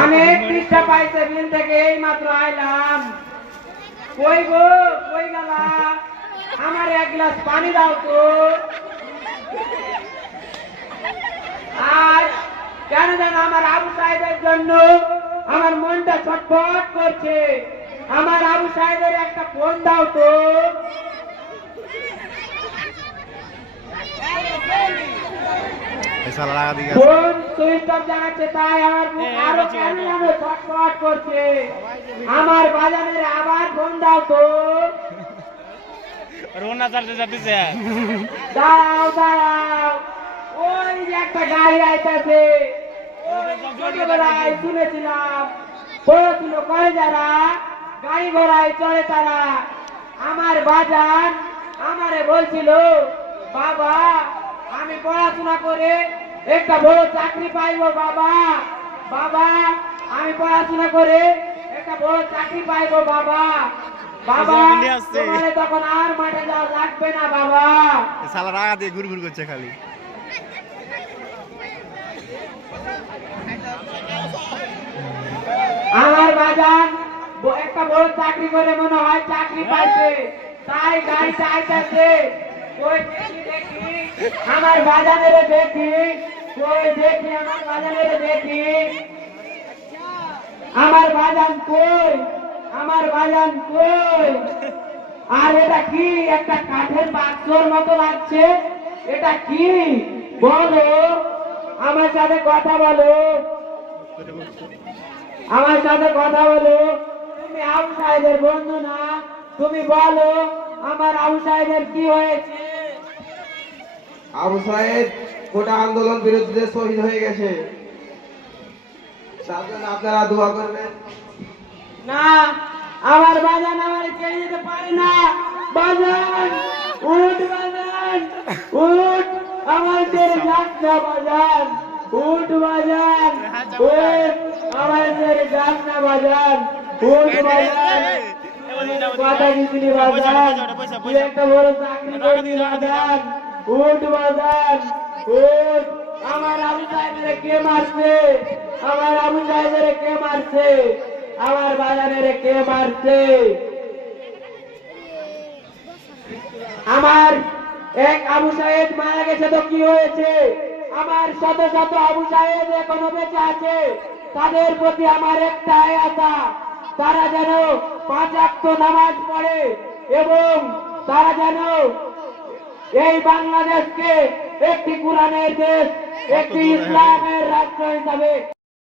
অনেক পৃষ্ঠা পাইছে বিল থেকে এই মাত্র আইলাম। কই গো কই গেলা? আমার এক গ্লাস পানি দাও তো। আর কেন জানো আমার আবু সাহেবের জন্য আমার মনটা ছটফট করছে। আমার আবু সাহেবের একটা ফোন দাও তো। ফোন সুইচ অফ জানাচ্ছে, তাই আমার বুক আরো কেন যেন ছটফট করছে। আমার বাজানের আবার ফোন দাও তো। দাঁড়াও দাঁড়াও, ওই যে একটা গাড়ি আইতাছে। ছোটবেলায় শুনেছিলাম বড় ছিল কয় যারা গাড়ি ঘোড়ায় চড়ে তারা। আমার বাজান আমারে বলছিল, বাবা আমি পড়াশোনা করে একটা বড় চাকরি পাইব। বাবা বাবা আমি পড়াশোনা করে একটা বড় চাকরি পাইব। বাবা বাবা তোমারে তখন আর মাঠে যাওয়া লাগবে না। বাবা শালা রাগা দিয়ে ঘুরঘুর করছে খালি। আমার বাজান একটা বড় চাকরি করে মনে হয় চাকরি পাইছে, তাই গাড়িটা আইতাছে। ওই দেখি দেখি আমার বাজানের দেখি, ওই দেখি আমার বাজানের দেখি। আমার বাজান কই? আমার বাজান কই? আর এটা কি একটা কাঠের বাক্সর মতো লাগছে? এটা কি বলো? আমার সাথে কথা বলো, আমার সাথে কথা বলো। তুমি আবু সাহেবের বন্ধু না? তুমি বলো আমার আবু সাহেবের কি হয়েছে? আবু সাহেব গোটা আন্দোলন বিরুদ্ধে শহীদ হয়ে গেছে, তার জন্য আপনারা দোয়া করবেন। না, আমার বাজান আমার ছেড়ে যেতে পারে না। বাজান উঠ, বাজান উঠ, আমার ছেড়ে যাস না। বাজান উঠ, বাজান উঠ, আমার ছেড়ে যাস না। বাজান উঠ, বাজান কথা দিছিলি। বাজান তুই একটা বড় চাকরি করবি। বাজান উঠ, বাজান উঠ। আমার আবু সাহেবের কে মারছে? আমার আবু সাহেবের কে মারছে? আমার বাজানের কে মারছে? আমার এক আবু সাহেব মারা গেছে তো কি হয়েছে? আমার শত শত আবু সাহেব এখনো বেঁচে আছে। তাদের প্রতি আমার একটাই আশা, তারা যেন 5 ওয়াক্ত নামাজ পড়ে এবং তারা যেন এই বাংলাদেশকে একটি কোরআনের দেশ, একটি ইসলামের রাষ্ট্র হিসাবে